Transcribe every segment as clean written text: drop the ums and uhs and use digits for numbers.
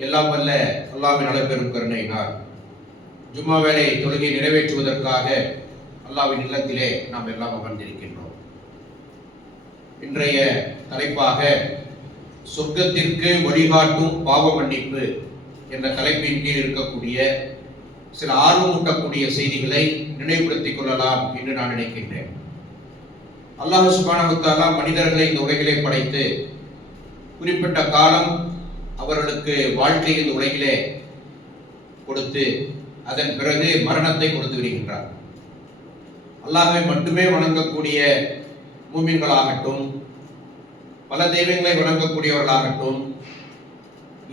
எல்லாம் வல்ல அல்லாஹ்வின் அளப்பெரும் கருணையினால் ஜும்மா வேளை தொழுகை நிறைவேற்றுவதற்காக அல்லாஹ்வின் இல்லத்திலே நாம் எல்லாம் அமர்ந்திருக்கின்றோம். இன்றைய தலைப்பாக சொர்க்கத்திற்கு வழிகாட்டும் பாவ மன்னிப்பு என்ற தலைப்பின் கீழ் இருக்கக்கூடிய சில ஆர்வமூட்டக்கூடிய செய்திகளை நினைவுபடுத்திக் கொள்ளலாம் என்று நான் நினைக்கின்றேன். அல்லாஹ் சுப்ஹானஹு வ தஆலா மனிதர்களை இந்த உலகிலே படைத்து குறிப்பிட்ட காலம் அவர்களுக்கு வாழ்க்கை இந்த உலகிலே கொடுத்து அதன் பிறகு மரணத்தை கொடுத்து விடுகின்றார். அல்லாஹ்வை மட்டுமே வணங்கக்கூடிய மூமின்களாகட்டும், பல தெய்வங்களை வணங்கக்கூடியவர்களாகட்டும்,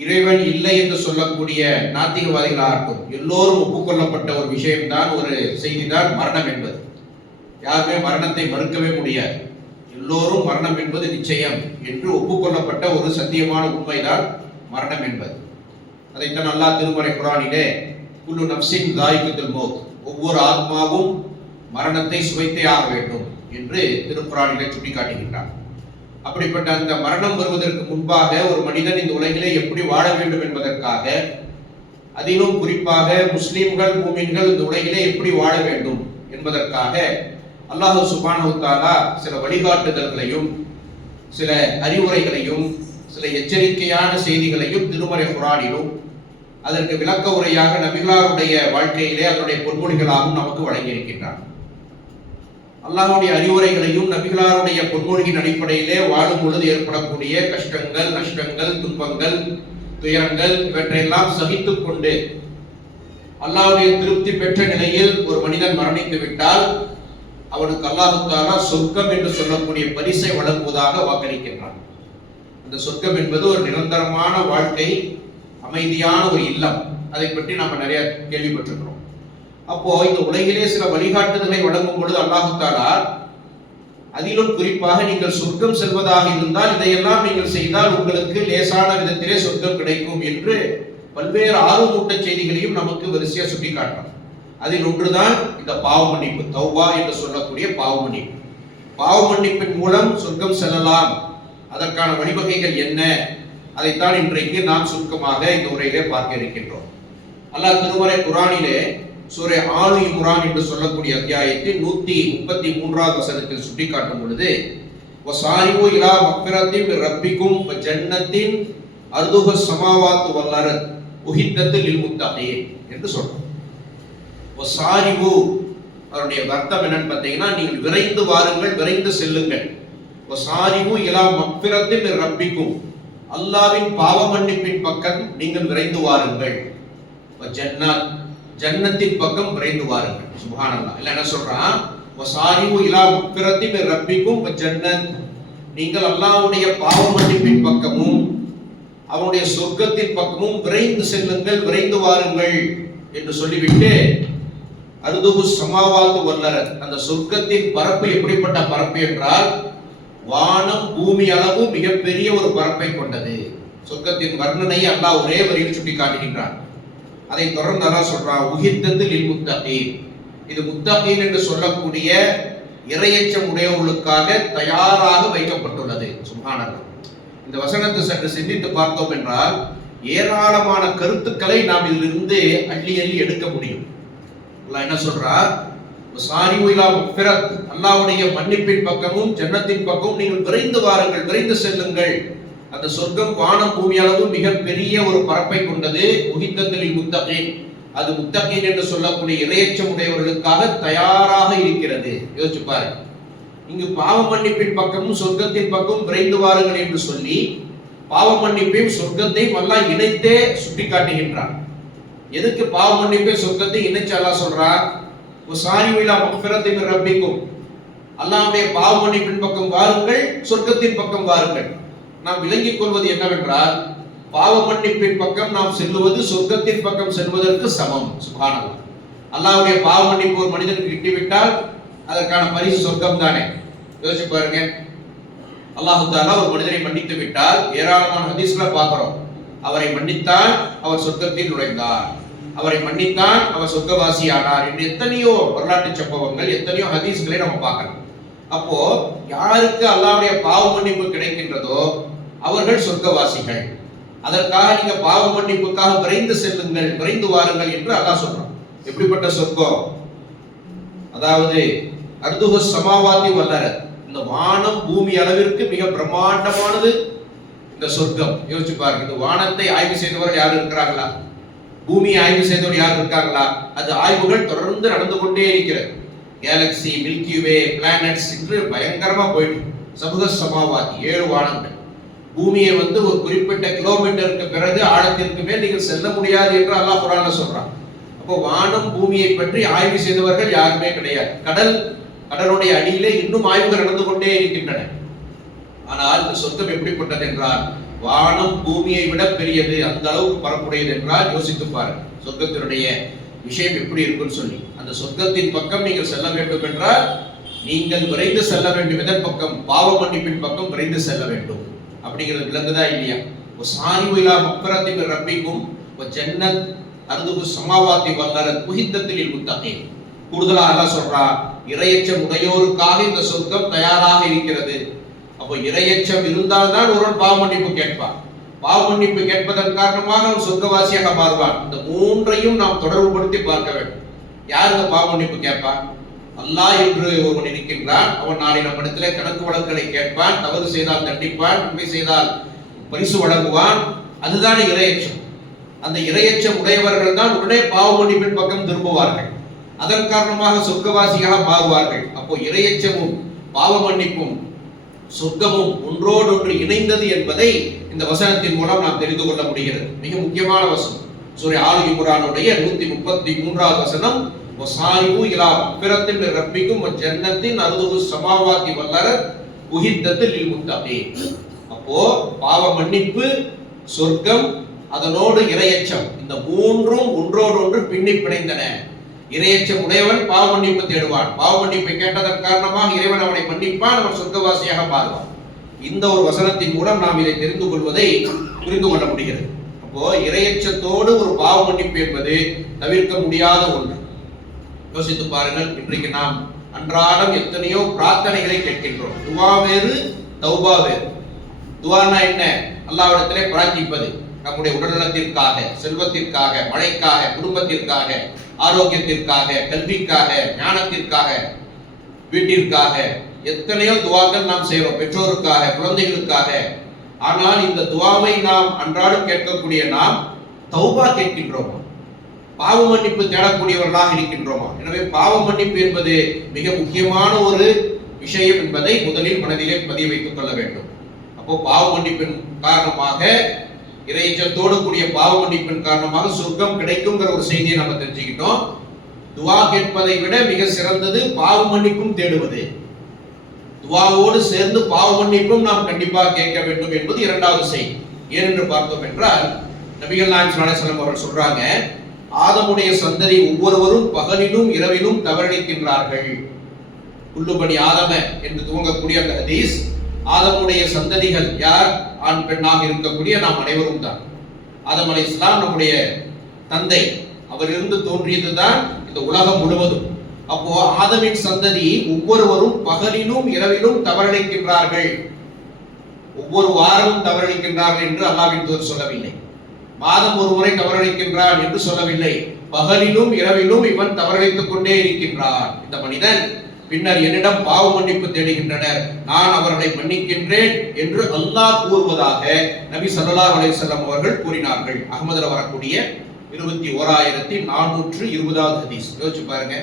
இறைவன் இல்லை என்று சொல்லக்கூடிய நாத்திகவாதிகளாகட்டும், எல்லோரும் ஒப்புக்கொள்ளப்பட்ட ஒரு விஷயம்தான், ஒரு செய்திதான் மரணம் என்பது. யாருமே மரணத்தை மறுக்கவே முடியாது. எல்லோரும் மரணம் என்பது நிச்சயம் என்று ஒப்புக்கொள்ளப்பட்ட ஒரு சத்தியமான உண்மைதான் மரணம் என்பது. அதைத்தான் அல்லாஹ் திருமறை குர்ஆனிலே குல்லு நஃப்ஸின் தாயிகத்துல் மௌத், ஒவ்வொரு ஆத்மாவும் மரணத்தை சுவைத்தே ஆக வேண்டும் என்று திருக்குர்ஆனிலே சுட்டிக்காட்டுகின்றார். அப்படிப்பட்ட அந்த மரணம் வருவதற்கு முன்பாக ஒரு மனிதன் இந்த உலகிலே எப்படி வாழ வேண்டும் என்பதற்காக, அதிலும் குறிப்பாக முஸ்லிம்கள் மூமின்கள் இந்த உலகிலே எப்படி வாழ வேண்டும் என்பதற்காக அல்லாஹ் சுப்ஹானஹு வ தஆலா சில வழிகாட்டுதல்களையும் சில அறிவுரைகளையும் சில எச்சரிக்கையான செய்திகளையும் திருமறை குர்ஆனிலும் அதற்கு விளக்க உரையாக நபிகளாருடைய வாழ்க்கையிலே அதனுடைய பொன்மொழிகளாகவும் நமக்கு வழங்கியிருக்கின்றார். அல்லாஹ்வுடைய அறிவுரைகளையும் நபிகளாருடைய பொன்மொழியின் அடிப்படையிலே வாழும் பொழுது ஏற்படக்கூடிய கஷ்டங்கள், நஷ்டங்கள், துன்பங்கள், துயரங்கள் இவற்றையெல்லாம் சகித்துக் கொண்டு அல்லாஹ்வுடைய திருப்தி பெற்ற நிலையில் ஒரு மனிதன் மரணித்து விட்டால் அவனுக்கு அல்லாஹ் தஆலா சொர்க்கம் என்று சொல்லக்கூடிய பரிசை வழங்குவதாக வாக்களிக்கின்றான். அந்த சொர்க்கம் என்பது ஒரு நிரந்தரமான வாழ்க்கை, அமைதியான ஒரு இல்லம். அதை பற்றி நாம் நிறைய கேள்விப்பட்டிருக்கிறோம். அப்போ இந்த உலகிலே சில வழிகாட்டுதலை வழங்கும் பொழுது அல்லாஹ் தஆலா அதிலும் குறிப்பாக நீங்கள் சொர்க்கம் செல்வதாக இருந்தால் இதையெல்லாம் நீங்கள் செய்தால் உங்களுக்கு லேசான விதத்திலே சொர்க்கம் கிடைக்கும் என்று பல்வேறு ஆர்வமூட்ட செய்திகளையும் நமக்கு வரிசையா சுட்டி காட்டுறார். அதில் ஒன்றுதான் இந்த பாவ மன்னிப்பு, தௌபா என்று சொல்லக்கூடிய பாவ மன்னிப்பு. பாவ மன்னிப்பின் மூலம் சொர்க்கம் செல்லலாம். அதற்கான வழிவகைகள் என்ன, அதைத்தான் இன்றைக்கு நாம் சுருக்கமாக இந்த உரையிலே பார்க்க இருக்கின்றோம். அல்லாஹ் திருமறை குர்ஆனிலே சூரா ஆலு இம்ரான் என்று சொல்லக்கூடிய அத்தியாயத்தில் 133வது வசனத்தில் சுட்டிக்காட்டும் பொழுது வஸாரிஉ இலா மக்ஃபிரத்தின் மிர் ரப்பிக்கும் வ ஜன்னத்தின் அர்துஹு ஸமாவாத்து வல் அர்த் உஹித்தத் லில் முத்தகீன் என்று சொல்றார். வஸாரிஉ அதனுடைய அர்த்தம் என்னன்னு பார்த்தீங்கன்னா, நீங்கள் விரைந்து வாருங்கள், விரைந்து செல்லுங்கள். வஸாரிஉ இலா மக்ஃபிரத்தின் மிர் ரப்பிக்கும், அல்லாஹ்வின் பாவ மன்னிப்பின் பக்கம் நீங்கள் விரைந்து வாருங்கள். வ ஜன்னத், ஜன்னத்தின் பக்கம் விரைந்து வாருங்கள். சுப்ஹானல்லாஹ். இல்ல என்ன சொல்றான், வஸாரிஉ இலா மக்ஃபிரத்தின் மிர் ரப்பிக்கும் வ ஜன்னத், நீங்கள் அல்லாஹ்வுடைய பாவ மன்னிப்பின் பக்கமும் அவனுடைய சொர்க்கத்தின் பக்கமும் விரைந்து செல்லுங்கள், விரைந்து வாருங்கள் என்று சொல்லிவிட்டு அர்துஹு ஸமாவாத்து வல் அர்த், அந்த சொர்க்கத்தின் பரப்பு எப்படிப்பட்ட பரப்பு என்றால் வானம் பூமி அளவு மிகப்பெரிய ஒரு பரப்பை கொண்டது. சொர்க்கத்தின் வர்ணனை அல்லாஹ் ஒரே வரியில் சுட்டி காட்டுகின்றான். அதை தொடர்ந்து அல்லாஹ் சொல்றான் உஹித்தத் லில் முத்தகீன், இது முத்தகீன் என்று சொல்லக்கூடிய இறையச்சம் உடையவர்களுக்காக தயாராக வைக்கப்பட்டுள்ளது. சுப்ஹானல்லாஹ். இந்த வசனத்தை சற்று சிந்தித்து பார்த்தோம் என்றால் ஏராளமான கருத்துக்களை நாம் இதிலிருந்து அள்ளி அள்ளி எடுக்க முடியும். அல்லாஹ் என்ன சொல்றார், வஸாரிஉ இலா மக்ஃபிரத், அல்லாஹ்வுடைய மன்னிப்பின் பக்கமும் ஜன்னத்தின் பக்கமும் நீங்கள் விரைந்து வாருங்கள், விரைந்து செல்லுங்கள். அந்த சொர்க்கம் வானம் பூமி அளவு மிகப்பெரிய ஒரு பரப்பை கொண்டது. உஹித்தத் லில் முத்தகீன், அது முத்தகீன் என்று சொல்லக்கூடிய இறையச்சம் உடையவர்களுக்காக தயாராக இருக்கிறது. யோசிச்சு பாருங்க. இங்கு பாவ மன்னிப்பின் பக்கமும் சொர்க்கத்தின் பக்கமும் விரைந்து வாருங்கள் என்று சொல்லி பாவ மன்னிப்பையும் சொர்க்கத்தையும் அல்லாஹ் இணைத்தே சுட்டி காட்டுகின்றான். எதுக்கு பாவ மன்னிப்பை சொர்க்கத்தை இணைச்சு அல்லாஹ் சொல்றான், வஸாரிஉ இலா மக்ஃபிரத்தின் மிர் ரப்பிக்கும், அல்லாஹ்வுடைய பாவ மன்னிப்பின் பக்கம் வாருங்கள், சொர்க்கத்தின் பக்கம் வாருங்கள். நாம் விளங்கிக் கொள்வது என்னவென்றால் பாவ மன்னிப்பின் பக்கம் நாம் செல்லுவது சொர்க்கத்தின் பக்கம் செல்வதற்கு சமம். சுப்ஹானல்லாஹ். அல்லாஹ்வுடைய பாவ மன்னிப்பு ஒரு மனிதனுக்கு கிட்டிவிட்டால் அதற்கான பரிசு சொர்க்கம் தானே. யோசிச்சு பாருங்க. அல்லாஹ் தஆலா ஒரு மனிதனை மன்னித்து விட்டால் ஏராளமான ஹதீஸ்ல பார்க்கிறோம், அவரை மன்னித்தால் அவர் சொர்க்கத்தில் நுழைந்தார், அவரை மன்னித்தான் அவர் சொர்க்கவாசியானார் என்று எத்தனையோ வரலாற்று சம்பவங்கள், எத்தனையோ ஹதீஸ்களை நம்ம பார்க்கலாம். அப்போ யாருக்கு அல்லாஹ்வுடைய பாவ மன்னிப்பு கிடைக்கின்றதோ அவர்கள் சொர்க்கவாசிகள். அதற்காக நீங்க பாவ மன்னிப்புக்காக விரைந்து செல்லுங்கள், விரைந்து வாருங்கள் என்று அல்லாஹ் சொல்றான். எப்படிப்பட்ட சொர்க்கம்? அதாவது அர்துஹு சமாவாதி வல்லர, இந்த வானம் பூமி அளவிற்கு மிக பிரம்மாண்டமானது இந்த சொர்க்கம். யோசிச்சு பாருங்க, இந்த வானத்தை ஆய்வு செய்தவர்கள் யாரும் இருக்கிறாங்களா? பூமியை ஆய்வு செய்தவர் யாரும் இருக்காங்களா? அது ஆய்வுகள் தொடர்ந்து நடந்து கொண்டே இருக்கிறது. கேலக்சி, மில்கி வே, பிளானட்ஸ் என்று பயங்கரமா போயிட்டு சபுக சமாவாதி 7 வானங்கள். பூமியை ஒரு குறிப்பிட்ட கிலோமீட்டருக்கு பிறகு ஆழத்திற்கு மேல் நீங்கள் செல்ல முடியாது என்று அல்லாஹ் குர்ஆன்ல சொல்றான். அப்போ வானம் பூமியை பற்றி ஆய்வு செய்தவர்கள் யாருமே கிடையாது. கடலுடைய அடியிலே இன்னும் ஆய்வுகள் நடந்து கொண்டே இருக்கின்றன. ஆனால் இந்த சொர்க்கம் எப்படிப்பட்டது என்றால், வானம் பூமியை விட பெரியது, அந்த அளவுக்கு பரப்புடையது என்றால் யோசித்து பாருங்க சொர்க்கத்தினுடைய விஷயம் எப்படி இருக்குன்னு சொல்லி. அந்த சொர்க்கத்தின் பக்கம் நீங்கள் செல்ல வேண்டும் என்றால் நீங்கள் விரைந்து செல்ல வேண்டும். எதன் பக்கம்? பாவ மன்னிப்பின் பக்கம் விரைந்து செல்ல வேண்டும். அப்படிங்கிறது விளங்குதா இல்லையா? சாரிவிலா மக்ரத்தின் ரப்பிக்கும் ஜன்னத் அர்துஹு சமாவாதி வல்லரத் உஹித்தத்தில் முத்தகீன். கூடுதலா அல்லாஹ் சொல்றா, இறையச்சம் உடையோருக்காக இந்த சொர்க்கம் தயாராக இருக்கிறது. அப்போ இறையச்சம் இருந்தால்தான் ஒருவன் பாவ மன்னிப்பு கேட்பான். பாவ மன்னிப்பு கேட்பதன் காரணமாக அவன் சொர்க்கவாசியாக மாறுவான். இந்த மூன்றையும் நாம் தொடர்புபடுத்தி பார்க்க வேண்டும். யாருக்கு பாவ மன்னிப்பு கேட்பான்? அல்லாஹ் என்று ஒருவன் இருக்கின்றான். அவன் நாளை நம்மிடத்திலே கணக்கு வழக்குகளை கேட்பான். தவறு செய்தால் தண்டிப்பான், நன்மை செய்தால் பரிசு வழங்குவான். அதுதான் இறையச்சம். அந்த இறையச்சம் உடையவர்கள் தான் உடனே பாவ மன்னிப்பின் பக்கம் திரும்புவார்கள். அதன் காரணமாக சொர்க்கவாசியாக மாறுவார்கள். அப்போ இறையச்சமும் பாவ மன்னிப்பும் சொர்க்கமும் ஒன்றோடொன்று இணைந்தது என்பதை இந்த வசனத்தின் மூலம் நாம் தெரிந்து கொள்ள முடிகிறது. மிக முக்கியமான வசனம் சூரா ஆல் இம்ரானுடைய 133வது வசனம், வசாயிபு இலா மக்ஃபிரத்தின் மின் ரப்பிக்கும் வ ஜன்னத்தின் அர்துஹு ஸமாவாதி வல்லரத் உஹித்தத் லில் முத்தகீன். அப்போ பாவ மன்னிப்பு, சொர்க்கம், அதனோடு இறையச்சம், இந்த மூன்றும் ஒன்றோடொன்று பின்னி பிணைந்தன. இறையச்சம் உடையவன் பாவ மன்னிப்பு தேடுவான். பாவ மன்னிப்பை கேட்டதன் காரணமாக இறைவன் அவனை மன்னிப்பான், அவன் சொர்க்கவாசியாக மாறுவான். இந்த ஒரு வசனத்தின் மூலம் நாம் இதை தெரிந்து கொள்வதை புரிந்து கொள்ள முடிகிறது. அப்போ இறையச்சத்தோடு ஒரு பாவ மன்னிப்பு என்பது தவிர்க்க முடியாத ஒன்று. யோசித்து பாருங்கள், இன்றைக்கு நாம் அன்றாடம் எத்தனையோ பிரார்த்தனைகளை கேட்கின்றோம். துவா வேறு, தௌபா வேறு. துவானா என்ன? அல்லாஹ்விடத்திலே பிரார்த்திப்பது நம்முடைய உடல்நலத்திற்காக, செல்வத்திற்காக, மழைக்காக, குடும்பத்திற்காக, ஆரோக்கியத்திற்காக, கல்விக்காக, ஞானத்திற்காக, வீட்டிற்காக எத்தனையோ துவாக்கள் நாம் செய்கிறோம், பெற்றோருக்காக, குழந்தைகளுக்காக. ஆனால் இந்த துவாவை நாம் அன்றாடம் கேட்கக்கூடிய நாம் தௌபா கேட்கின்றோமா? பாவ மன்னிப்பு தேடக்கூடியவர்களாக இருக்கின்றோமா? எனவே பாவ மன்னிப்பு என்பது மிக முக்கியமான ஒரு விஷயம் என்பதை முதலில் மனதிலே பதிய வைத்துக் கொள்ள வேண்டும். அப்போ பாவ மன்னிப்பின் காரணமாக, இறையச்சத்தோடு கூடிய பாவ மன்னிப்பின் காரணமாக சொர்க்கம் கிடைக்கும்ங்கிற ஒரு செய்தியை நம்ம தெரிஞ்சுக்கிட்டோம். துவா கேட்பதை விட மிக சிறந்தது பாவ மன்னிப்பும் தேடுவது. துவாவோடு சேர்ந்து பாவ மன்னிப்பும் நாம் கண்டிப்பாக கேட்க வேண்டும் என்பது இரண்டாவது செய்தி. ஏனென்று பார்த்தோம் என்றால், நபிகள் நாயகம் ஸல்லல்லாஹு அலைஹி வஸல்லம் அவர்கள் சொல்றாங்க, ஆதமுடைய சந்ததி ஒவ்வொருவரும் பகலிலும் இரவிலும் தவறளிக்கின்றார்கள். குல்லுபனி ஆதம என்று துவங்கக்கூடிய அந்த ஹதீஸ், ஆதமுடைய சந்ததிகள் யார்? ஆண் பெண்ணாக இருக்கக்கூடிய நாம் அனைவரும் தான். ஆதம் அலைஹிஸ்ஸலாம் நம்முடைய தந்தை, அவரிலிருந்து தோன்றியதுதான் இந்த உலகம் முழுவதும். அப்போ ஆதமின் சந்ததி ஒவ்வொருவரும் பகலிலும் இரவிலும் தவறளிக்கின்றார்கள். ஒவ்வொரு வாரமும் தவறளிக்கின்றார்கள் என்று அல்லாஹ்வின் தூதர் சொல்லவில்லை. மாதம் ஒரு முறை தவறளிக்கின்றான் என்று சொல்லவில்லை. பகலிலும் இரவிலும் இவன் தவறளித்துக் கொண்டே இருக்கின்றான் இந்த மனிதன். பின்னர் என்னிடம் பாவ மன்னிப்பு தேடுகின்றனர், நான் அவர்களை மன்னிக்கின்றேன் என்று அல்லாஹ் கூறுவதாக நபி ஸல்லல்லாஹு அலைஹி வஸல்லம் அவர்கள் கூறினார்கள். அஹ்மதுல வரக்கூடிய 21420வது ஹதீஸ். யோசிச்சு பாருங்க,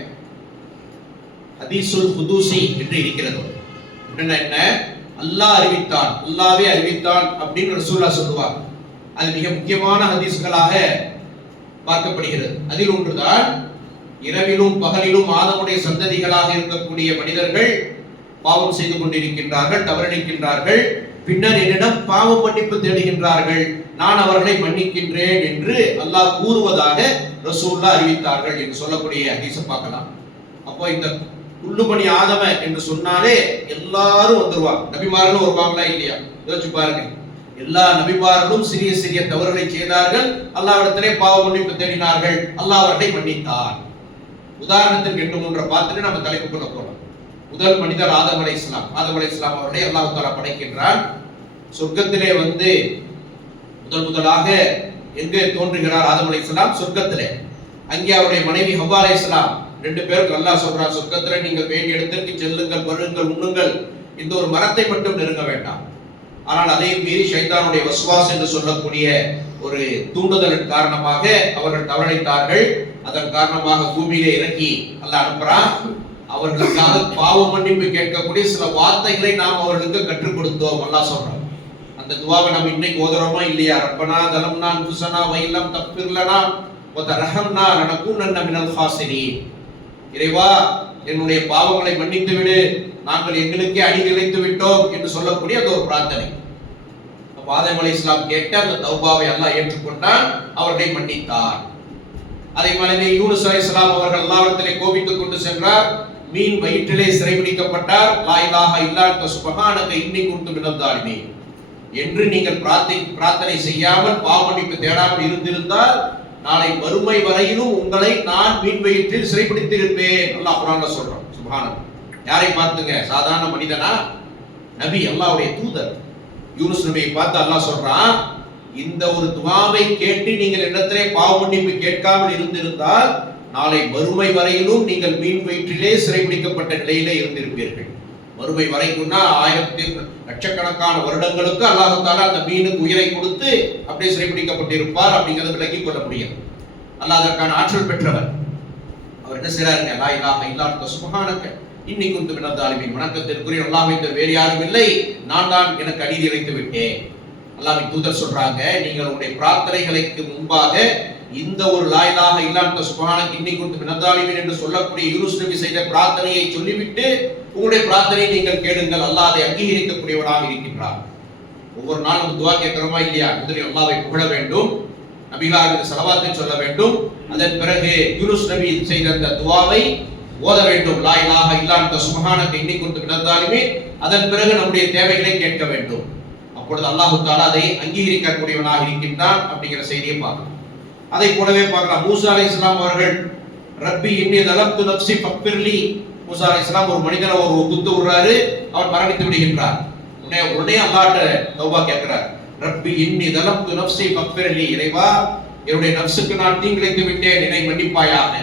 ஹதீஸுல் குதூசி என்று இருக்கிறது. என்ன? அல்லாஹ் அறிவித்தான், அல்லாஹ்வே அறிவித்தான் அப்படின்னு ரசூலுல்லாஹ் சொல்லுவார். அது மிக முக்கியமான ஹதீஸ்களாக பார்க்கப்படுகிறது. அதில் ஒன்றுதான், இரவிலும் பகலிலும் ஆதமுடைய சந்ததிகளாக இருக்கக்கூடிய மனிதர்கள் பாவம் செய்து கொண்டிருக்கின்றார்கள், தவறளிக்கின்றார்கள். பின்னர் என்னிடம் பாவ மன்னிப்பு தேடுகின்றார்கள், நான் அவர்களை மன்னிக்கின்றேன் என்று அல்லாஹ் கூறுவதாக ரசூலுல்லாஹ் அறிவித்தார்கள் என்று சொல்லக்கூடிய ஹதீஸை பார்க்கலாம். அப்போ இந்த குல்லுபனி ஆதம என்று சொன்னாலே எல்லாரும் வந்துருவாங்க. நபிமார்களும் வருவாங்களா இல்லையா? யோசிச்சு பாருங்க. எல்லா நபிமார்களும் சிறிய சிறிய தவறுகளை செய்தார்கள், அல்லாஹ்விடத்திலே பாவ மன்னிப்பு தேடினார்கள், அல்லாஹ் அவர்களை மன்னித்தார். உதாரணத்திற்கு 2-3 பார்த்துட்டு நம்ம தலைப்புக்குள்ள போறோம். முதல் மனிதர் ஆதம் அலைஹிஸ்ஸலாம். ஆதம் அலைஹிஸ்ஸலாம் அவர்களை அல்லாஹ் தஆலா படைக்கின்றான். சொர்க்கத்திலே முதலாக எங்கே தோன்றுகிறார் ஆதம் அலைஹிஸ்ஸலாம்? சொர்க்கத்திலே. அங்கே அவருடைய மனைவி ஹவ்வா அலைஹிஸ்ஸலாம் 2 பேருக்கு அல்லாஹ் சொல்றார், சொர்க்கத்திலே நீங்கள் வேண்டிய இடத்திற்கு செல்லுங்கள், வருங்கள், உண்ணுங்கள், இந்த ஒரு மரத்தை மட்டும் நெருங்க வேண்டாம். ஆனால் அதை மீறி ஷைத்தானுடைய வஸ்வாஸ் என்று சொல்லக்கூடிய ஒரு தூண்டுதலின் காரணமாக அவர்கள் தவறடைத்தார்கள். அதன் காரணமாக பூமியிலே இறக்கி அல்லாஹ் அனுப்புறான். அவர்களுக்காக பாவ மன்னிப்பு கேட்கக்கூடிய சில வார்த்தைகளை நாம் அவர்களுக்கு கற்றுக் கொடுத்தோம். அல்லாஹ் சொல்றோம், அந்த துவாவை நம்ம இன்னைக்கு ஓதுறோமா இல்லையா? ரப்பனா தலம்னா அன்ஃபுஸனா வ இல்லம் தக்ஃபிர் லனா வ தர்ஹம்னா லனகுனன்ன மினல் ஹாஸிரீன். இறைவா, என்னுடைய பாவங்களை மன்னித்து விடு, நாங்கள் எங்களுக்கே அநீதி இழைத்து விட்டோம் என்று சொல்லக்கூடிய அந்த ஒரு பிரார்த்தனை. ஆதம் அலைஹிஸ்ஸலாம் கேட்ட அந்த தௌபாவை அல்லாஹ் ஏற்றுக்கொண்டான், அவர்களை மன்னித்தார். அதே மாதிரி யூனுஸ் அலைஹிஸ்ஸலாம் அவர்கள் அல்லாஹ்விடத்திலே கோபித்துக் கொண்டு சென்றார். மீன் வயிற்றிலே சிறைபிடிக்கப்பட்டார். லா இலாஹ இல்லா அன்த சுப்ஹானக இன்னி குன்து மினல் ஸாலிமீன் என்று நீங்கள் பிரார்த்தனை செய்யாமல் பாவ மன்னிப்பு தேடாமல் இருந்திருந்தால் நாளை மறுமை வரையிலும் உங்களை நான் மீன் வயிற்றில் சிறைபிடித்திருப்பேன். அல்லாஹ் குர்ஆன்ல சொல்றான். சுப்ஹானல்லாஹ். யாரை பார்த்துங்க? சாதாரண மனிதனா? நபி, அல்லாஹ்வுடைய தூதர். யூனுஸ் நபியை பார்த்து அல்லாஹ் சொல்றான், இந்த ஒரு துவாவை கேட்டு நீங்கள் இடத்திலே பாவ மன்னிப்பு கேட்காமல் இருந்திருந்தால் நாளை மறுமை வரையிலும் நீங்கள் மீன் வயிற்றிலே சிறைபிடிக்கப்பட்ட நிலையிலே இருந்திருப்பீர்கள். மறுமை வரைக்கும்னா லட்சக்கணக்கான வருடங்களுக்கு அல்லாஹ் தஆலா அந்த மீனுக்கு உயிரை கொடுத்து அப்படியே சிறைபிடிக்கப்பட்டிருப்பார் அப்படிங்கிறத விளக்கிக் கொள்ள முடியும். அல்லாஹ் அதற்கான ஆற்றல் பெற்றவர். அவர் என்ன செய்றாருங்க? லா இலாஹ இல்லா அன்த சுப்ஹானக இன்னி குன்து மினல் ஸாலிமீன். வணக்கத்திற்குரிய அல்லாஹ்வை தவிர வேறு யாரும் இல்லை, நான் தான் எனக்கு அநீதி இழைத்து விட்டேன். அல்லாஹ்வின் தூதர் சொல்றாங்க, நீங்கள் உங்களுடைய பிரார்த்தனைகளுக்கு முன்பாக இந்த ஒரு லா இலாஹ இல்லா அன்த சுப்ஹானக இன்னி குன்து மினல் ஸாலிமீன் என்று சொல்லக்கூடிய யூனுஸ் நபி செய்த பிரார்த்தனையை சொல்லிவிட்டு உங்களுடைய பிரார்த்தனையை நீங்கள் கேளுங்கள். அல்லாஹ் அதை அங்கீகரிக்கக்கூடியவராக இருக்கின்றார். ஒவ்வொரு நாளும் நம்ம துஆ கேட்கிறோமா இல்லையா? முதலில் அல்லாஹ்வை புகழ வேண்டும், நபிகளாருக்கு ஸலவாத்தை சொல்ல வேண்டும். அதன் பிறகு யூனுஸ் நபி செய்த அந்த துஆவை ஓத வேண்டும். லா இலாஹ இல்லா அன்த சுப்ஹானக இன்னி குன்து மினல் ஸாலிமீன். அதன் பிறகு நம்முடைய தேவைகளை கேட்க வேண்டும். அப்பொழுது அல்லாஹ் தஆலா அதை அங்கீகரிக்கக்கூடியவனாக இருக்கின்றான் அப்படிங்கிற செய்தியை பார்க்கலாம். அதை போலவே பார்க்கலாம், மூசா அலைஹிஸ்ஸலாம் அவர்கள் ரப்பி இன்னி தலம்து நஃப்ஸி ஃபக்ஃபிர்லி. மூசா அலைஹிஸ்ஸலாம் ஒரு மனிதனை ஒரு குத்து விடுறாரு, அவர் மரணித்து விடுகின்றார். உடனே அல்லாஹ்ட்ட தௌபா கேட்கிறார், ரப்பி இன்னி தலம்து நஃப்ஸி ஃபக்ஃபிர்லி. இறைவா, என்னுடைய நஃப்ஸுக்கு நான் தீங்கிழைத்து விட்டேன், என்னை மன்னிப்பாயாக.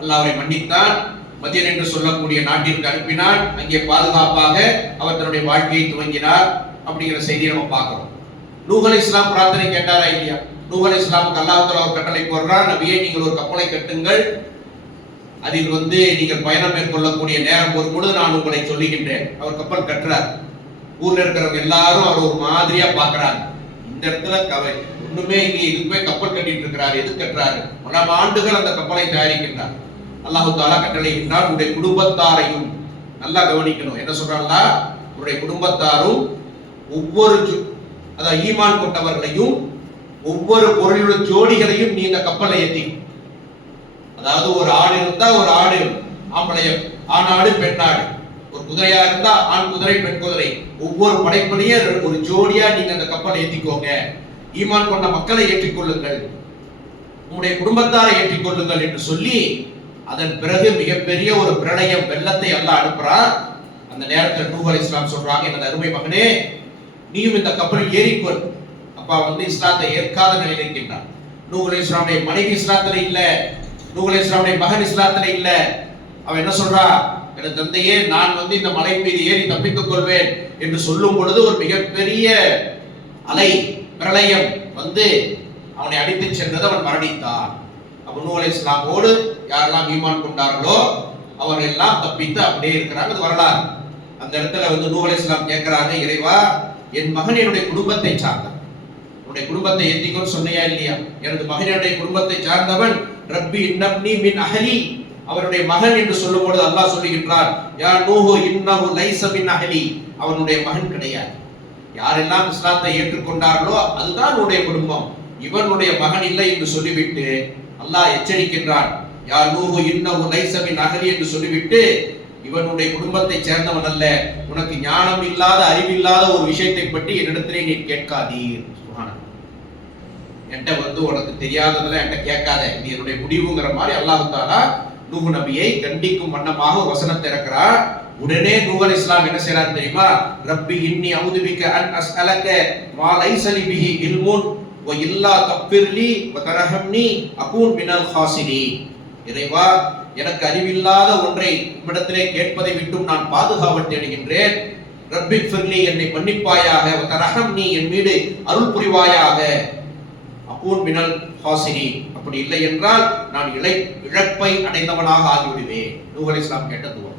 அல்லாஹ் அவரை மன்னித்தான். மதியன் என்று சொல்லக்கூடிய நாட்டிற்கு அனுப்பினார். அங்கே பாதுகாப்பாக அவர் தன்னுடைய வாழ்க்கையை துவங்கினார் அப்படிங்கிற செய்தியை நம்ம பார்க்கிறோம். நூஹ் அலைஹிஸ்ஸலாம் பிரார்த்தனை கேட்டாரா இல்லையா? நூஹ் அலைஹிஸ்ஸலாமுக்கு அல்லாஹ் தஆலா ஒரு கட்டளை போடுறார், நபியே நீங்கள் ஒரு கப்பலை கட்டுங்கள், அதில் நீங்கள் பயணம் மேற்கொள்ளக்கூடிய நேரம் ஒரு பொழுது நான் உங்களை சொல்லுகின்றேன். அவர் கப்பல் கட்டுறார். ஊர்ல இருக்கிறவங்க எல்லாரும் அவர் ஒரு மாதிரியா பார்க்கறாங்க. இந்த இடத்துல ஒண்ணுமே இங்க இதுக்கு போய் கப்பல் கட்டிட்டு இருக்கிறார், எது கட்டுறாரு? பல ஆண்டுகள் அந்த கப்பலை தயாரிக்கின்றார். அல்லாஹ் தஆலா கட்டளையிட்டார், உங்களுடைய குடும்பத்தாரையும் நல்லா கவனிக்கணும். என்ன சொல்றாங்களா? உங்களுடைய குடும்பத்தாரும் ஒவ்வொரு அதாவது ஈமான் கொண்டவர்களையும் ஒவ்வொரு பொருளுடைய ஜோடிகளையும் நீ இந்த கப்பலை ஏத்தி, அதாவது ஒரு ஆடு இருந்தா ஒரு ஆடு ஆம்பளைய ஆணாடு பெண்ணாடு, ஒரு குதிரையா இருந்தா ஆண் குதிரை பெண் குதிரை, ஒவ்வொரு படைப்படியே ஒரு ஜோடியா நீங்க அந்த கப்பலை ஏத்திக்கோங்க. ஈமான் கொண்ட மக்களை ஏற்றிக்கொள்ளுங்கள், உங்களுடைய குடும்பத்தாரை ஏற்றிக்கொள்ளுங்கள் என்று சொல்லி அதன் பிறகு மிகப்பெரிய ஒரு பிரளயம் வெள்ளத்தை அல்லாஹ் அனுப்புறார். அந்த நேரத்தில் நூஹ் அலைஹிஸ்ஸலாம் சொல்றாங்க, எனது அருமை மகனே, நீயும் இந்த கப்பலில் ஏறிக்கொள். அப்பா இஸ்லாத்தை ஏற்காத நிலையில் இருக்கின்றார். நூஹ் அலைஹிஸ்ஸலாமுடைய மனைவி இஸ்லாத்துல இல்ல, நூஹ் அலைஹிஸ்ஸலாமுடைய மகன் இஸ்லாத்துல இல்ல. அவன் என்ன சொல்றா? எனது தந்தையே, நான் இந்த மலை மீது ஏறி தப்பித்துக் கொள்வேன் என்று சொல்லும் பொழுது ஒரு மிகப்பெரிய அலை பிரளயம் அவனை அடித்து சென்றது. அவன் மரணித்தான். அப்ப நூஹ் அலைஹிஸ்ஸலாமோடு யாரெல்லாம் ஈமான் கொண்டார்களோ அவர்கள் எல்லாம் தப்பித்து அப்படியே இருக்கிறாங்க. அது வரலாறு. அந்த இடத்துல நூஹ் அலைஹிஸ்ஸலாம் கேட்கிறாங்க, இறைவா, என் மகன் என்னுடைய குடும்பத்தை சார்ந்தவன், உன்னுடைய குடும்பத்தை ஏத்திக்கொண்டு சொன்னையா இல்லையா? எனது மகன் என்னுடைய குடும்பத்தை சார்ந்தவன். ரப்பி இன்னப்னி மின் அஹ்லி, அவருடைய மகன் என்று சொல்லும் பொழுது அல்லாஹ் சொல்லுகின்றார், யா நூஹு இன்னஹு லைஸ மின் அஹ்லி, அவனுடைய மகன் கிடையாது. யாரெல்லாம் இஸ்லாத்தை ஏற்றுக்கொண்டார்களோ அதுதான் உன்னுடைய குடும்பம், இவனுடைய மகன் இல்லை என்று சொல்லிவிட்டு அல்லாஹ் எச்சரிக்கின்றான். யா நூஹு இன்னஹு லைஸ மின் அஹ்லி என்று சொல்லிவிட்டு இவனுடைய குடும்பத்தை சேர்ந்தவன் அல்ல, உனக்கு ஞானம் இல்லாத அறிவில்லாத ஒரு விஷயத்தை பற்றி என்னிடத்திலே நீ கேட்காதீர். என்கிட்ட உனக்கு தெரியாததெல்லாம் என்கிட்ட கேட்காத, இது என்னுடைய முடிவுங்கிற மாதிரி அல்லாஹ் தஆலா நூஹ் நபியை கண்டிக்கும் வண்ணமாக ஒரு வசனத்தை இறக்கிறார். உடனே நூஹ் அலைஹிஸ்ஸலாம் என்ன செய்றார் தெரியுமா? ரப்பி இன்னி அஊது பிக அன் அஸ்அலக மா லைஸ லி பிஹி இல்முன் வ இல்லா தக்ஃபிர்லி வ தர்ஹம்னி அகூன் மினல் ஹாசிரீன். இறைவா, எனக்கு அறிவில்லாத ஒன்றை உம்மிடத்திலே கேட்பதை விட்டும் நான் பாதுகாவல் தேடுகின்றேன். ரப்பிக்ஃபிர்லி, என்னை மன்னிப்பாயாக, வ தர்ஹம்னி, என் மீது அருள் புரிவாயாக, அகூன் மினல் ஹாசிரீன், அப்படி இல்லை என்றால் நான் இழப்பை அடைந்தவனாக ஆகிவிடுவேன். நூஹ் அலைஹிஸ்ஸலாம் கேட்ட துவா.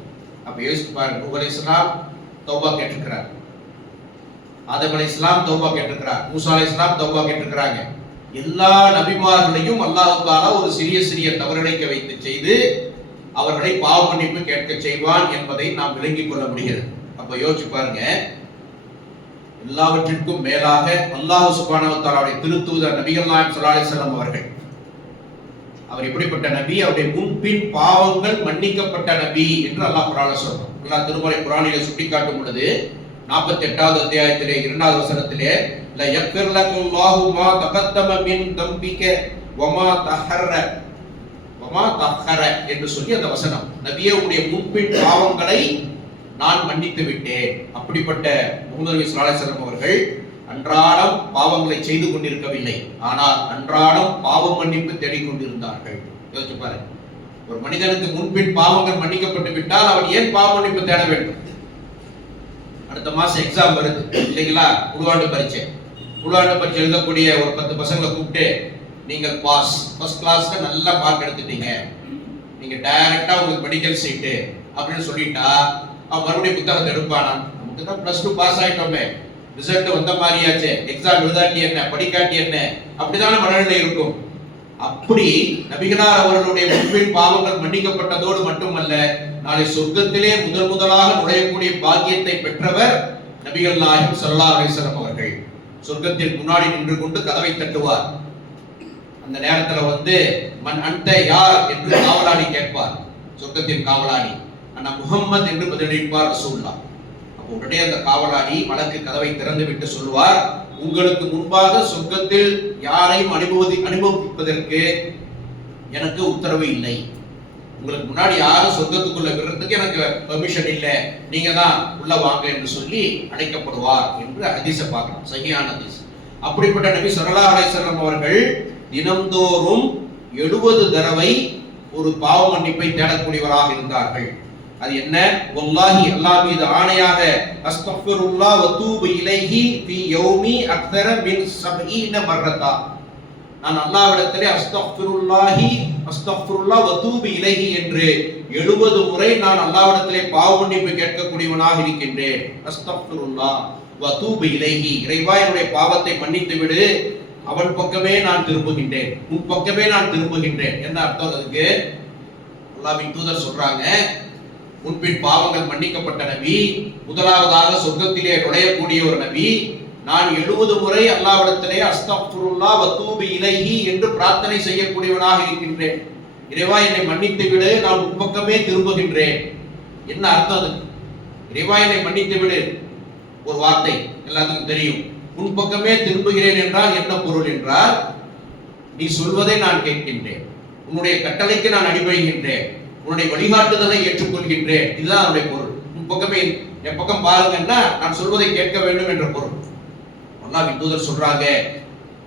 அப்ப யோசிச்சு பாருங்க, நூஹ் அலைஹிஸ்ஸலாம் தௌபா கேட்டிருக்கிறார், ஆதம் அலைஹிஸ்ஸலாம் தௌபா கேட்டிருக்கிறார், மூசா அலைஹிஸ்ஸலாம் தௌபா கேட்டிருக்கிறாங்க. எல்லா நபிமார்களையும் அல்லாஹ் தஆலா ஒரு சிறிய சிறிய தவறிழைக்க வைத்து செய்து அவர்களை பாவ மன்னிப்பு கேட்க செய்வான் என்பதை நாம் விளங்கிக் கொள்ள முடிகிறது. அப்ப யோசிச்சு பாருங்க, எல்லாவற்றிற்கும் மேலாக அல்லாஹ் சுப்ஹானஹு வ தஆலாவுடைய திருத்தூதர் நபிகள் நாயகம் ஸல்லல்லாஹு அலைஹி வஸல்லம் அவர்கள், அவர் எப்படிப்பட்ட நபி? அவருடைய முன்பின் பாவங்கள் மன்னிக்கப்பட்ட நபி என்று அல்லாஹ் குர்ஆன்ல சொல்றான். அல்லாஹ் திருமறை குர்ஆனிலே சுட்டிக்காட்டும் பொழுது 48வது அத்தியாயத்திலே 2வது வசனத்திலே ல யக்ஃபிர் லகுல்லாஹு மா தகத்தம மின் தம்பிக வமா தஹர என்று சொல்லி அந்த வசனம், நபியே உடைய முன்பின் பாவங்களை நான் மன்னித்து விட்டேன். அப்படிப்பட்ட முஹம்மது நபி ஸல்லல்லாஹு அலைஹி வஸல்லம் அவர்கள் அன்றாடம் பாவங்களை செய்து கொண்டிருக்கவில்லை, ஆனால் அன்றாடம் பாவ மன்னிப்பு தேடிக் கொண்டிருந்தார்கள். யோசிச்சு பாருங்க, ஒரு மனிதனுக்கு முன்பின் பாவங்கள் மன்னிக்கப்பட்டு விட்டால் அவன் ஏன் பாவ மன்னிப்பு தேட வேண்டும்? அடுத்த மாசம் எக்ஸாம் வருது இல்லைங்களா? முழுவாண்டு பரீட்சை எழுதக்கூடிய ஒரு 10 பசங்களை கூப்பிட்டு, நீங்கள் பாஸ், ஃபர்ஸ்ட் கிளாஸ்ல நல்ல மார்க் எடுத்துட்டீங்க, நீங்க டைரக்டா உங்களுக்கு மெடிக்கல் சீட்டு அப்படின்னு சொல்லிட்டா அவன் மறுபடியும் புத்தகத்தை எடுப்பானா? நமக்கு தான் +2 பாஸ் ஆயிட்டோமே, ரிசல்ட் வந்த மாதிரியாச்சு, எக்ஸாம் எழுதாட்டி என்ன, படிக்காட்டி என்ன, அப்படிதான மனநிலை இருக்கும். அப்படி நபிகளார் அவர்களுடைய முன்பின் பாவங்கள் மன்னிக்கப்பட்டதோடு மட்டுமல்ல, நாளை சொர்க்கத்திலே முதலாக நுழையக்கூடிய பாக்கியத்தை பெற்றவர் நபிகள் நாயகம் ஸல்லல்லாஹு அலைஹி வஸல்லம் அவர்கள். சொர்க்கத்தின் முன்னாடி நின்று கொண்டு கதவை தட்டுவார். அந்த நேரத்துல மன் அன்த யார் என்று காவலாளி கேட்பார். சொர்க்கத்தின் காவலாளி அண்ணா முஹம்மது என்று பதிலளிப்பார் ரசூலுல்லாஹ். அப்போ உடனே அந்த காவலாளி மலக்கு கதவை திறந்து விட்டு சொல்வார், உங்களுக்கு முன்பாக சொர்க்கத்தில் யாரையும் அனுபவிப்பதற்கு எனக்கு உத்தரவு இல்லை. உங்களுக்கு முன்னாடி யாரும் சொர்க்கத்துக்குள்ள விடுறதுக்கு எனக்கு பெர்மிஷன் இல்லை, நீங்க தான் உள்ள வாங்க என்று சொல்லி அழைக்கப்படுவார் என்று ஹதீஸை பார்க்கணும், சஹீஹான ஹதீஸ். அப்படிப்பட்ட நபி ஸல்லல்லாஹு அலைஹி வஸல்லம் அவர்கள் தினம்தோறும் 70 தடவை ஒரு பாவ மன்னிப்பை தேடக்கூடியவராக இருந்தார்கள். அது என்ன? வல்லாஹி, அல்லாஹ் மீது ஆணையாக, அஸ்தக்ஃபிருல்லாஹ் வ தூபு இலைஹி ஃபீ யௌமி அக்தர மின் 70 மர்ரதா, நான் அல்லாஹ்விடத்திலே அஸ்தக்ஃபிருல்லாஹ் வ தூபு இலைஹி என்று 70 முறை நான் அல்லாஹ்விடத்திலே பாவ மன்னிப்பு கேட்கக்கூடியவனாக இருக்கின்றேன். அஸ்தக்ஃபிருல்லாஹ் வ தூபு இலைஹி, இறைவா என்னுடைய பாவத்தை மன்னித்து விடு, அவன் பக்கமே நான் திரும்புகின்றேன், உன் பக்கமே நான் திரும்புகின்றேன். என்ன அர்த்தம் அதுக்கு? அல்லாஹ்வின் தூதர் சொல்றாங்க, முன்பின் பாவங்கள் மன்னிக்கப்பட்ட நபி, முதலாவதாக சொர்க்கத்திலே நுழையக்கூடிய ஒரு நபி, நான் 70 முறை அல்லாஹ்விடத்திலே அஸ்தக்ஃபிருல்லாஹ் வ தூபு இலைஹி என்று பிரார்த்தனை செய்யக்கூடியவனாக இருக்கின்றேன். இறைவா என்னை மன்னித்து விடு, நான் உன் பக்கமே திரும்புகின்றேன். என்ன அர்த்தம் அது? இறைவா என்னை மன்னித்து விடு ஒரு வார்த்தை எல்லாத்துக்கும் தெரியும். உன் பக்கமே திரும்புகிறேன் என்றால் என்ன பொருள் என்றால், நீ சொல்வதை நான் கேட்கின்றேன், உன்னுடைய கட்டளைக்கு நான் அடிபணிகின்றேன், உன்னுடைய வழிகாட்டுதலை ஏற்றுக்கொள்கின்றேன், இதுதான் அவருடைய பொருள். உன் பக்கமே என் பக்கம் பாருங்கன்னா நான் சொல்வதை கேட்க வேண்டும் என்ற பொருள். அல்லாஹ்வின் தூதர் சொல்றாங்க,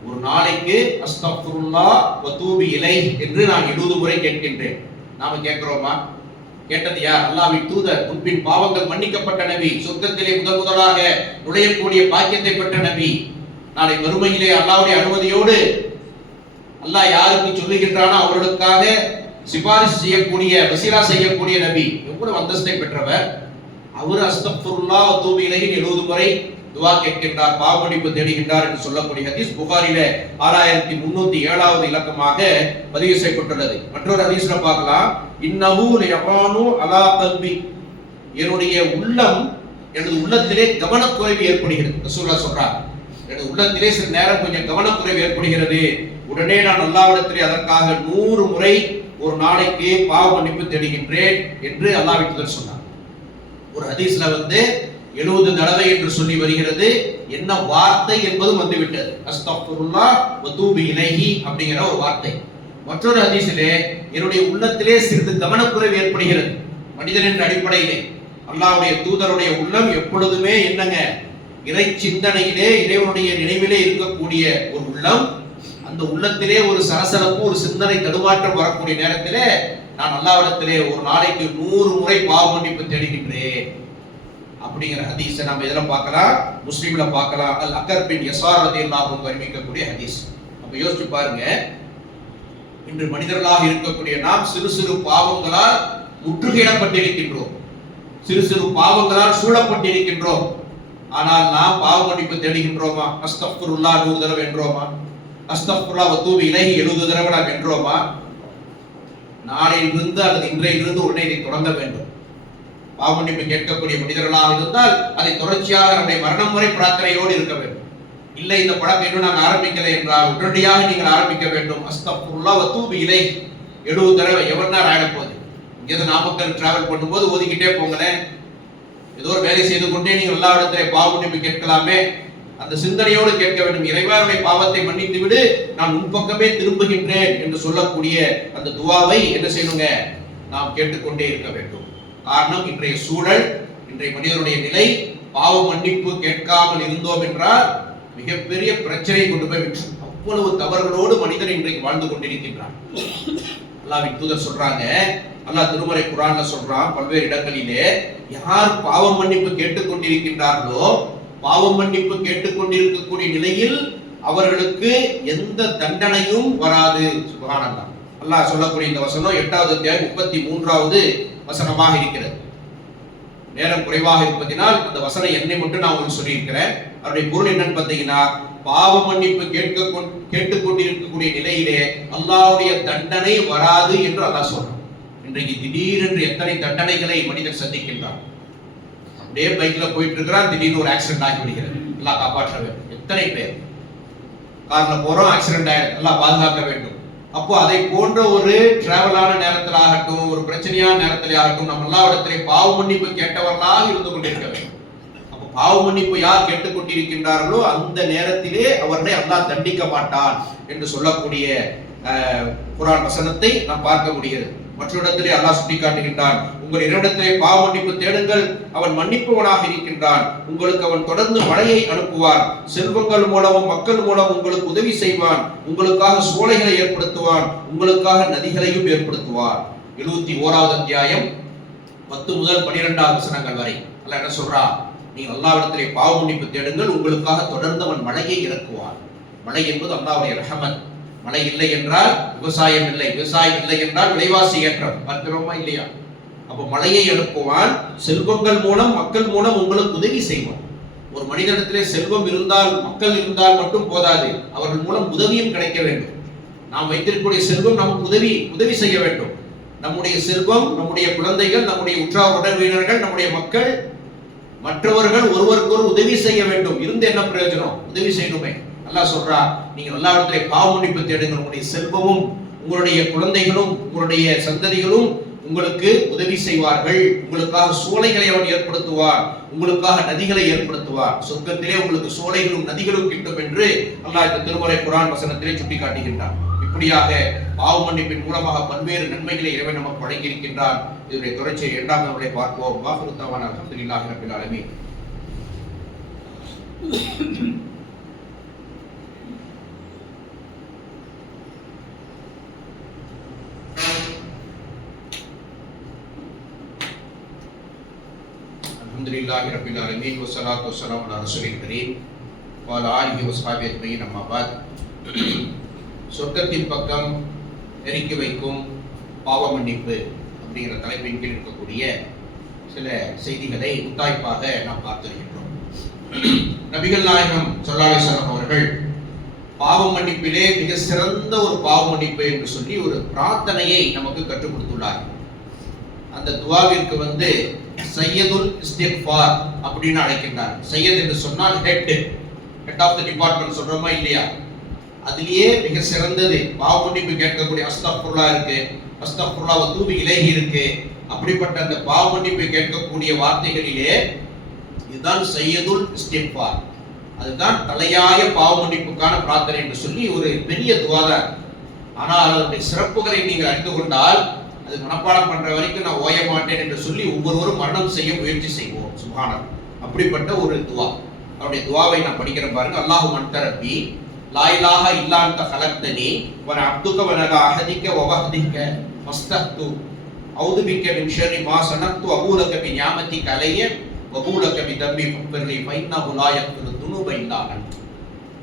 ஒரு நாளைக்கு அஸ்தக்ஃபிருல்லாஹ் வ தூபு இலைஹி என்று நான் 70 முறை கேட்கின்றேன். நாம கேட்கிறோமா? கேட்டது யார்? அல்லாஹ்வின் தூதர், முன்பின் பாவங்கள் மன்னிக்கப்பட்ட நபி, சொர்க்கத்திலே முதலாக நுழையக்கூடிய பாக்கியத்தை பெற்ற நபி, நாளை மறுமையிலே அல்லாஹ்வுடைய அனுமதியோடு அல்லாஹ் யாருக்கு சொல்லுகின்றானோ அவர்களுக்காக சிபாரிசு செய்யக்கூடிய, வசீலா செய்யக்கூடிய நபி, எவ்வளவு அந்தஸ்தை பெற்றவர் அவர். அஸ்தக்ஃபிருல்லாஹ் வ தூபு இலைஹி 70 முறை துஆ கேட்கின்றார், பாவ மன்னிப்பு தேடுகின்றார் என்று சொல்லக்கூடிய ஹதீஸ் புகாரிலே 6307வது இலக்கமாக பதிவு செய்யப்பட்டுள்ளது. மற்றொரு ஹதீஸ்ல பார்க்கலாம், இன்னஹு லயகானு அலா கல்பி, என்னுடைய உள்ளம், எனது உள்ளத்திலே கவனக்குறைவு ஏற்படுகிறது. ரசூலுல்லாஹ் சொல்றார், எனது உள்ளத்திலே சில நேரம் கொஞ்சம் கவனக்குறைவு ஏற்படுகிறது, உடனே நான் அல்லாஹ்விடத்திலே அதற்காக 100 முறை ஒரு நாளைக்கு பாவ மன்னிப்பு தேடுகின்றேன் என்று அல்லாஹ்வின் தூதர் சொன்னார். ஒரு ஹதீஸ்ல 70 தடவை என்று சொல்லி வருகிறது. என்ன வார்த்தை என்பதும் வந்துவிட்டது, அஸ்தக்ஃபிருல்லாஹ் வ தூபு இலைஹி அப்படிங்கிற ஒரு வார்த்தை. மற்றொரு ஹதீஸிலே என்னுடைய உள்ளத்திலே சிறிது கவனக்குறைவு ஏற்படுகிறது, மனிதன் என்ற அடிப்படையிலே அல்லாஹ்வுடைய தூதருடைய உள்ளம் எப்பொழுதுமே என்னங்க, இறை சிந்தனையிலே இறைவனுடைய நினைவிலே இருக்கக்கூடிய ஒரு உள்ளம். அந்த உள்ளத்திலே ஒரு சலசலப்பு, ஒரு சிந்தனை தடுமாற்றம் வரக்கூடிய நேரத்திலே நான் அல்லாஹ்விடத்திலே ஒரு நாளைக்கு 100 முறை பாவ மன்னிப்பு தேடுகின்றேன் அப்படிங்கிற ஹதீஸை நம்ம இதெல்லாம் பார்க்கலாம், முஸ்லிம்ல பார்க்கலாம். அல் அகர் பின் யஸார் ரலியல்லாஹு அன்ஹு அறிவிக்கக்கூடிய ஹதீஸ். அப்ப யோசிச்சு பாருங்க, இன்று மனிதர்களாக இருக்கக்கூடிய நாம் சிறு சிறு பாவங்களால் முற்றுகையிடப்பட்டிருக்கின்றோம், சிறு சிறு பாவங்களால் சூழப்பட்டிருக்கின்றோம். ஆனால் நாம் பாவ மன்னிப்பு தேடுகின்றோமா? அஸ்தக்ஃபிருல்லாஹ் 100 தடவை என்றோமா? அஸ்தக்ஃபிருல்லாஹ் வ தூபு இலைஹி 70 தடவை நாம் என்றோமா? நாளையிலிருந்து அல்லது இன்றையிலிருந்து உடனே இதை தொடங்க வேண்டும். பாவ மன்னிப்பு கேட்கக்கூடிய மனிதர்களாக இருந்தால் அதை தொடர்ச்சியாக நம்முடைய மரணம் வரை பிரார்த்தனையோடு இருக்க வேண்டும். இல்லை, இந்த பழக்கம் இன்னும் நாங்கள் ஆரம்பிக்கலை என்றால் உடனடியாக நீங்கள் ஆரம்பிக்க வேண்டும். அஸ்தக்ஃபிருல்லாஹ் வ தூபு இலைஹி 70 தடவை. எவ்வளவு நேரம் ஆயிட போகுது? இங்கேருந்து நாமக்கல் டிராவல் பண்ணும்போது ஓதிக்கிட்டே போங்களேன். ஏதோ ஒரு வேலை செய்து கொண்டே நீங்கள் எல்லா இடத்திலே பாவ மன்னிப்பு கேட்கலாமே. அந்த சிந்தனையோடு கேட்க வேண்டும். இறைவனுடைய பாவத்தை மன்னித்து விடு, நான் முன்பக்கமே திரும்புகின்றேன் என்று சொல்லக்கூடிய அந்த துவாவை என்ன செய்யணுங்க, நாம் கேட்டுக்கொண்டே இருக்க வேண்டும். காரணம், இன்றைய சூழல், இன்றைய மனிதனுடைய நிலை, பாவ மன்னிப்பு கேட்காமல் இருந்தோம் என்றால் மிகப்பெரிய பிரச்சனை கொண்டு போய் விட்டு அவ்வளவு தவறுகளோடு மனிதன் இன்றைக்கு வாழ்ந்து கொண்டிருக்கின்றான். அல்லாஹ்வின் தூதர் சொல்றாங்க, அல்லாஹ் திருமறை குர்ஆன்ல சொல்றான் பல்வேறு இடங்களிலே, யார் பாவ மன்னிப்பு கேட்டுக்கொண்டிருக்கின்றார்களோ, பாவ மன்னிப்பு கேட்டுக்கொண்டிருக்கக்கூடிய நிலையில் அவர்களுக்கு எந்த தண்டனையும் வராது. சுப்ஹானல்லாஹ். அல்லாஹ் சொல்லக்கூடிய இந்த வசனம் 8வது அத்தியாயம் 33வது வசனமாக இருக்கிறது. நேரம் குறைவாக இருப்பதினால் அந்த வசனம் என்னை மட்டும் நான் உங்களுக்கு சொல்லியிருக்கிறேன். அவருடைய பொருள் என்னன்னு பார்த்தீங்கன்னா, பாவ மன்னிப்பு கேட்டுக்கொண்டிருக்கக்கூடிய நிலையிலே அல்லாஹ்வுடைய தண்டனை வராது என்று அல்லாஹ் சொல்றான். இன்றைக்கு திடீரென்று எத்தனை தண்டனைகளை மனிதர் சந்திக்கின்றார். அப்படியே பைக்ல போயிட்டு இருக்கிறான், திடீர்னு ஒரு ஆக்சிடென்ட் ஆகி விடுகிறது. எல்லாம் காப்பாற்ற வேண்டும். எத்தனை பேர் கார்ல போறோம், ஆக்சிடென்ட் ஆயிடும், எல்லாம் பாதுகாக்க வேண்டும். அப்போ அதை போன்ற ஒரு டிராவலான நேரத்தில் ஆகட்டும், ஒரு பிரச்சனையான நேரத்தில் ஆகட்டும், நம்ம எல்லா இடத்திலே பாவ மன்னிப்பு கேட்டவர்களாக இருந்து கொண்டிருக்க வேண்டும். அப்போ பாவ மன்னிப்பு யார் கேட்டுக்கொண்டிருக்கின்றார்களோ அந்த நேரத்திலே அவர்களை அல்லாஹ் தண்டிக்க மாட்டான் என்று சொல்லக்கூடிய குர்ஆன் வசனத்தை நாம் பார்க்க முடிகிறது. மற்றொரு இடத்திலே அல்லாஹ் சுட்டி காட்டுகின்றான், உங்கள் இறைவனிடத்திலே பாவ மன்னிப்பு தேடுங்கள், அவன் மன்னிப்பவனாக இருக்கின்றான். உங்களுக்கு அவன் தொடர்ந்து மழையை அனுப்புவான், செல்வங்கள் மூலமும் மக்கள் மூலம் உங்களுக்கு உதவி செய்வான், உங்களுக்காக சோலைகளை ஏற்படுத்துவான், உங்களுக்காக நதிகளையும் ஏற்படுத்துவான். 71வது அத்தியாயம் 10 முதல் 12வது வசனங்கள் வரை அல்லாஹ் என்ன சொல்றான், நீங்க அல்லாஹ்விடத்திலே பாவ மன்னிப்பு தேடுங்கள், உங்களுக்காக தொடர்ந்து அவன் மழையை இறக்குவான். மழை என்பது அல்லாஹ்வுடைய ரஹமத். மழை இல்லை என்றால் விவசாயம் இல்லை, விவசாயம் இல்லை என்றால் விலைவாசி ஏற்றம். பார்க்கிறோமா இல்லையா? அப்போ மழையை எழுப்புவான், செல்வங்கள் மூலம் மக்கள் மூலம் உங்களுக்கு உதவி செய்வான். ஒரு மனிதனிடத்திலே செல்வம் இருந்தால், மக்கள் இருந்தால் மட்டும் போதாது, அவர்கள் மூலம் உதவியும் கிடைக்க வேண்டும். நாம் வைத்திருக்கக்கூடிய செல்வம் நமக்கு உதவி செய்ய வேண்டும். நம்முடைய செல்வம், நம்முடைய குழந்தைகள், நம்முடைய உற்றார் உறவினர்கள், நம்முடைய மக்கள், மற்றவர்கள் ஒருவருக்கொரு உதவி செய்ய வேண்டும். இருந்து என்ன பிரயோஜனம்? உதவி செய்யணுமே. அல்லாஹ் சொல்றா, நீங்க எல்லா இடத்திலே பாவ மன்னிப்பு தேடுங்கள், உங்களுடைய செல்வமும் உங்களுடைய குழந்தைகளும் உங்களுடைய சந்ததிகளும் உங்களுக்கு உதவி செய்வார்கள், உங்களுக்காக சோலைகளை அவன் ஏற்படுத்துவார், உங்களுக்காக நதிகளை ஏற்படுத்துவார், சொர்க்கத்திலே உங்களுக்கு சோலைகளும் நதிகளும் கிட்டும் என்று அல்லாஹ் இந்த திருமறை குர்ஆன் வசனத்திலே சுட்டி காட்டுகின்றான். இப்படியாக பாவ மன்னிப்பின் மூலமாக பல்வேறு நன்மைகளை இறைவன் நமக்கு வழங்கி இருக்கின்றான். இதனுடைய தொடர்ச்சியை 2ஆம் நாளை பார்ப்போம். வாஹிரு தஅவானா அல்ஹம்துலில்லாஹி ரப்பில் ஆலமீன். அல்ஹம்துலில்லாஹி ரப்பில் ஆலமீன் வஸ்ஸலாத்து வஸ்ஸலாமு அலா ரசூலில் கரீம் வ அலா ஆலிஹி வஸ்ஹாபிஹி அஜ்மஈன். அம்மா பாத். சொர்க்கத்தின் பக்கம் நெருக்கி வைக்கும் பாவ மன்னிப்பு அப்படிங்கிற தலைப்பின் கீழ் இருக்கக்கூடிய சில செய்திகளை முத்தாய்ப்பாக நாம் பார்த்திருக்கின்றோம். நபிகள் நாயகம் ஸல்லல்லாஹு அலைஹி வஸல்லம் அவர்கள் பாவ மன்னிப்பிலே மிக சிறந்த ஒரு பாவ மன்னிப்பு என்று சொல்லி ஒரு பிரார்த்தனையை நமக்கு கற்றுக் கொடுத்துள்ளார். அந்த துவாவிற்கு சையதுல் இஸ்திக்ஃபார் அப்படின்னு அழைக்கின்றார். சையத் என்று சொன்னால் ஹெட் ஆஃப் தி டிபார்ட்மெண்ட் சொல்றோமா இல்லையா? அதிலேயே மிக சிறந்தது பாவ மன்னிப்பு கேட்கக்கூடிய அஸ்தக்ஃபிருல்லாஹ் இருக்கு, அஸ்தக்ஃபிருல்லாஹ் வ தூபு இலைஹி இருக்கு. அப்படிப்பட்ட அந்த பாவ மன்னிப்பு கேட்கக்கூடிய வார்த்தைகளிலே இதுதான் சையதுல் இஸ்திக்ஃபார். அதுதான் தலையாய பாவ மன்னிப்புக்கான பிரார்த்தனை என்று சொல்லி ஒரு பெரிய துவா தான். ஆனால் அதனுடைய சிறப்புகளை நீங்கள் அறிந்து கொண்டால் அது மனப்பாடம் பண்ற வரைக்கும் நான் ஓய மாட்டேன் என்று சொல்லி ஒவ்வொருவரும் மரணம் செய்ய முயற்சி செய்வோம். சுப்ஹானல்லாஹ். அப்படிப்பட்ட ஒரு துவா. அவருடைய துவாவை நான் படிக்கிறேன் பாருங்க. அல்லாஹு அன்த ரப்பி லா இலாஹா இல்லா அன்த கலக்தனி வ அன அப்துக வ அன அஹதிக வ வஹதிக மஸ்தஹ்து அஊது பிக்க மின் ஷர்ரி மா ஸனத்து அபூலக பி நிஅமதிக அலைய வ அபூலக பி தம்பி ஃபக்ஃபிர்லி ஃப இன்னஹு லா யக்ஃபிரு துனூப இல்லா அன்த.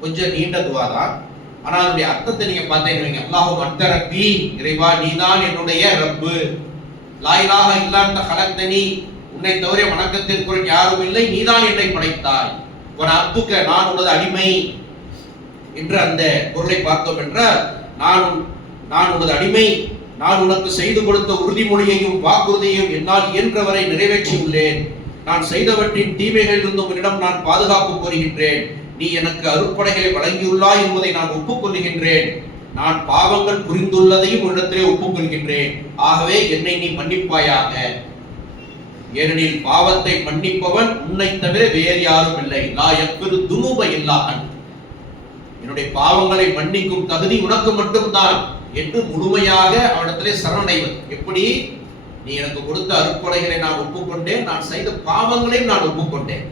கொஞ்சம் நீண்ட துவா தான். ஆனா அதனுடைய அர்த்தத்தை நீங்க பார்த்தீங்க. அல்லாஹு அன்த ரப்பி, இறைவா நீதான் என்னுடைய ரப்பு. லா இலாஹா இல்லா அன்த கலக்தனி, உன்னை தவிர வணக்கத்திற்குரிய யாரும் இல்லை, நீதான் என்னை படைத்தாய். வ அன அப்துக, நான் உனது அடிமை என்ற அந்த பொருளை பார்த்தோம் என்றால், நான் உனது அடிமை, நான் உனக்கு செய்து கொடுத்த உறுதிமொழியையும் வாக்குறுதியையும் என்னால் இயன்றவரை நிறைவேற்றி உள்ளேன். நான் செய்தவற்றின் தீமைகளிலிருந்து உன்னிடம் நான் பாதுகாப்பு கோருகின்றேன். நீ எனக்கு அருட்படைகளை வழங்கியுள்ளாய் என்பதை நான் ஒப்புக்கொள்கின்றேன். நான் பாவங்கள் புரிந்துள்ளதையும் உன்னிடத்திலே ஒப்புக்கொள்கின்றேன். ஆகவே என்னை நீ மன்னிப்பாயாக. ஏனெனில் பாவத்தை மன்னிப்பவன் உன்னை தவிர வேறு யாரும் இல்லை. லா யக்ஃபிரு துனூப இல்லா அன்த. என்னுடைய பாவங்களை மன்னிக்கும் தகுதி உனக்கு மட்டும்தான் என்று முழுமையாக அவனிடத்திலே சரணடைவது. எப்படி? நீ எனக்கு கொடுத்த அருட்கொடைகளை நான் ஒப்புக்கொண்டேன், நான் செய்த பாவங்களையும் நான் ஒப்புக்கொண்டேன்.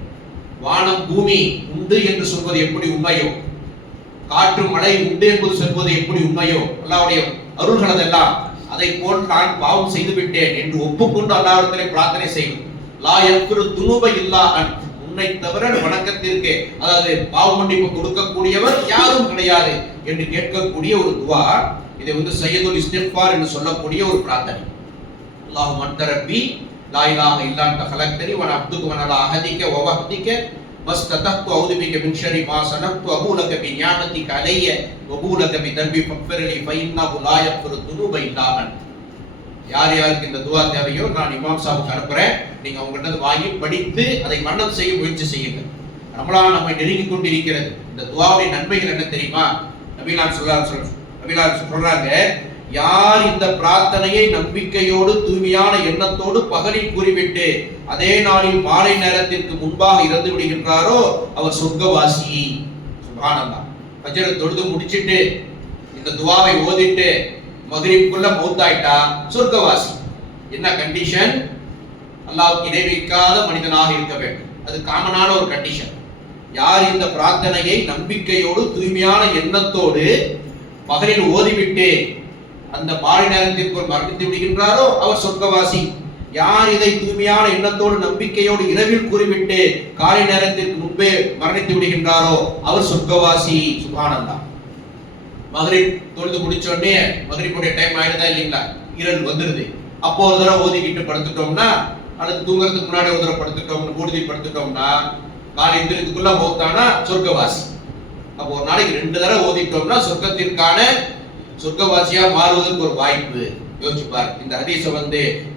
வானம் பூமி உண்டு என்று சொல்வது எப்படி உண்மையோ, காற்று மழை உண்டு என்பது சொல்வது எப்படி உண்மையோ, அல்லாஹ்வுடைய அருள்கள் அதெல்லாம், அதை போல் நான் பாவம் செய்து விட்டேன் என்று ஒப்புக்கொண்டு அல்லாஹ்விடத்திலே பிரார்த்தனை செய்வது. லா யக்ஃபிரு துனூப இல்லா அன்த. உன்னை தவிர வணக்கத்திற்கு, அதாவது பாவ மன்னிப்பு கொடுக்கக்கூடியவர் யாரும் கிடையாது என்று கேட்கக்கூடிய ஒரு துவா. இதை சையதுல் இஸ்திக்ஃபார் என்று சொல்லக்கூடிய ஒரு பிரார்த்தனை. அல்லாஹும்ம அன்த ரப்பி லா இலாஹா இல்லா அன்த கலக்தனி வ அன அப்துக வ அன அஹதிக வ வஹதிக மஸ்ததஹ்து அஊது பிக மின் ஷர்ரி மா ஸனத்து அபூலக பி நிஅமதிக அலைய வ அபூலக பி தம்பி ஃபக்ஃபிர்லி ஃப இன்னஹு லா யக்ஃபிரு துனூப இல்லா அன்த. யார் யாருக்கு இந்த துவா தேவையோ நான் இமாம் சாஹிப்க்கு அனுப்புறேன். நீங்க உங்ககிட்ட வாங்கி படித்து அதை மரணம் செய்ய முயற்சி செய்யுங்க. ரமலான் நம்மை நெருங்கி கொண்டிருக்கிறது. இந்த துவாவுடைய நன்மைகள் என்ன தெரியுமா? நபிலாம் சொல்றாங்க, யார் இந்த பிரார்த்தனையை நம்பிக்கையோடு தூய்மையான எண்ணத்தோடு பகலில் கூறிவிட்டு அதே நாளில் மாலை நேரத்திற்கு முன்பாக இறந்து விடுகின்றாரோ அவர் சொர்க்கவாசி. சுப்ஹானல்லாஹ். ஃபஜ்ர் தொழுது முடிச்சிட்டு இந்த துவாவை ஓதிட்டு மக்ரிப்க்குள்ள மௌத்தாயிட்டா சொர்க்கவாசி. என்ன கண்டிஷன்? அல்லாஹ்வுக்கு இணை வைக்காத மனிதனாக இருக்க வேண்டும். அது காமனான ஒரு கண்டிஷன். யார் இந்த பிரார்த்தனையை நம்பிக்கையோடு தூய்மையான எண்ணத்தோடு பகலில் ஓதிவிட்டு அந்த மாலை நேரத்திற்குள் மரணித்து விடுகின்றாரோ அவர் சொர்க்கவாசி. யார் இதை தூய்மையான எண்ணத்தோடு நம்பிக்கையோடு இரவில் கூறிவிட்டு காலை நேரத்திற்கு முன்பே மரணித்து விடுகின்றாரோ அவர் சொர்க்கவாசி. சுப்ஹானல்லாஹ். மக்ரிப் தொழுது முடிச்ச உடனே மக்ரிபுடைய டைம் ஆயிடுதா இல்லைங்களா? இரவு வந்துருது. அப்போ ஒரு தடவை ஓதிக்கிட்டு படுத்துட்டோம்னா, அல்லது தூங்குறதுக்கு முன்னாடி ஒரு தடவை படுத்துட்டோம்னா, ஊடுதி படுத்துட்டோம்னா, காலை எந்திரத்துக்குள்ள மௌத்தானா சொர்க்கவாசி. அப்போ ஒரு நாளைக்கு 2 தடவை ஓதிட்டோம்னா சொர்க்கவாசியா மாறுவதற்கு ஒரு வாய்ப்பு. யோசிச்சு பாரு. இந்த ஹதீஸ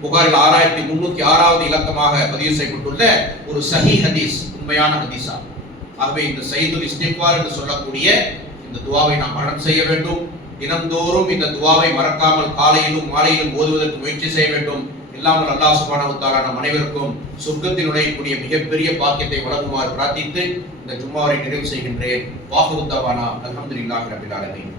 புகாரில் 6306வது இலக்கமாக பதிவு செய்யப்பட்டுள்ள ஒரு சஹீஹ் ஹதீஸ், உண்மையான ஹதீஸா. ஆகவே இந்த சையதுல் இஸ்திக்ஃபார் என்று சொல்லக்கூடிய இந்த துவாவை நாம் மரணம் செய்ய வேண்டும். தினந்தோறும் இந்த துவாவை மறக்காமல் காலையிலும் மாலையிலும் ஓதுவதற்கு முயற்சி செய்ய வேண்டும். இல்லாமல் அல்லாஹ் சுப்ஹானஹு வ தஆலா நம் அனைவருக்கும் சொர்க்கத்தில் நுழையக்கூடிய மிகப்பெரிய பாக்கியத்தை வழங்குமாறு பிரார்த்தித்து இந்த ஜும்மாவை நிறைவு செய்கின்றேன். வாஹிரு தஅவானா அல்ஹம்துலில்லாஹி ரப்பில் ஆலமீன்.